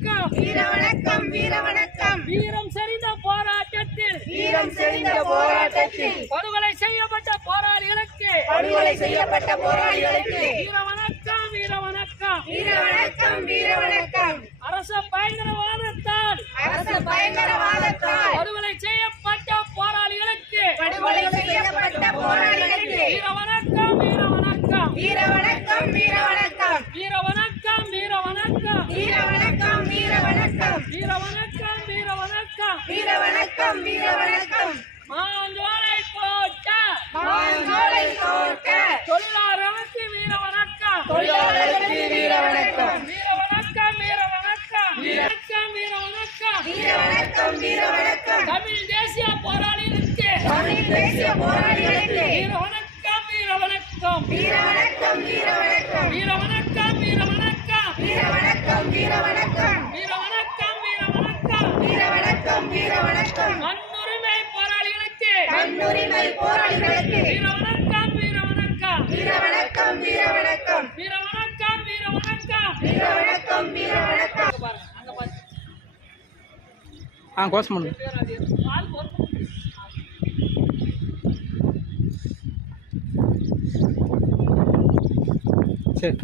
வணக்கம் வீர வணக்கம் வீர வணக்கம் வீரம் செறிந்த போராட்டத்தில் வீரம் செறிந்த போராட்டத்தில் படுகொலை செய்யப்பட்ட போராளிகளுக்கு வீர வணக்கம் வீர வணக்கம் வீர வணக்கம் வீர வணக்கம் அரச பயங்கரவாதத்தால் படுகொலை செய்யப்பட்ட போராளிகளுக்கு வீர வணக்கம் வீர வணக்கம் வீர வணக்கம் வீர வணக்கம் வீர வணக்கம் வீர வணக்கம் வீர வணக்கம் வீர வணக்கம் வீர வணக்கம் வீர வணக்கம் வீர வணக்கம் வீர வணக்கம் மாஞ்சோலை கோட்ட தொழிலாளர்களுக்கு வீர வணக்கம் வீர வணக்கம் வீர வணக்கம் வீர வணக்கம் வணக்கம் வீர வணக்கம் வீர வணக்கம் வீர வணக்கம் தமிழ் தேசிய போராளிகளுக்கு வீர வணக்கம் வீர வணக்கம் வீர வணக்கம் வீர வணக்கம் வீர வணக்கம் வீர வணக்கம் வீர வணக்கம் வீர வணக்கம் வீர வணக்கம் வீர வணக்கம் வீர வணக்கம் வீர வணக்கம் மண்ணுரிமை போராளிகளுக்கு வீர வணக்கம் வீர வணக்கம் வீர வணக்கம் வீர வணக்கம் வீர வணக்கம் வீர வணக்கம் வீர வணக்கம் வீர வணக்கம் பாருங்க அங்க பாருங்க கோஷம் பண்ணுங்க. ஆள் பொறுப்பு சரி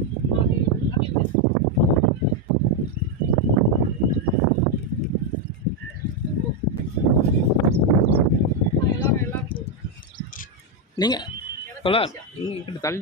நீங்கள் சொல்ல இங்கே தள்ளி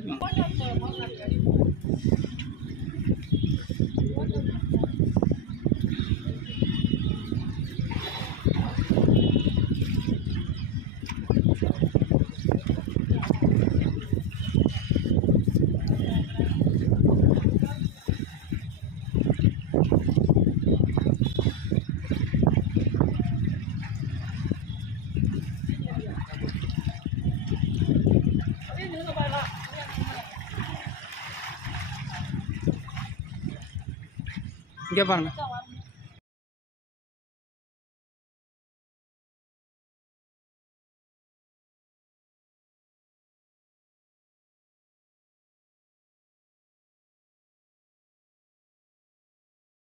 இங்கே பாருங்க.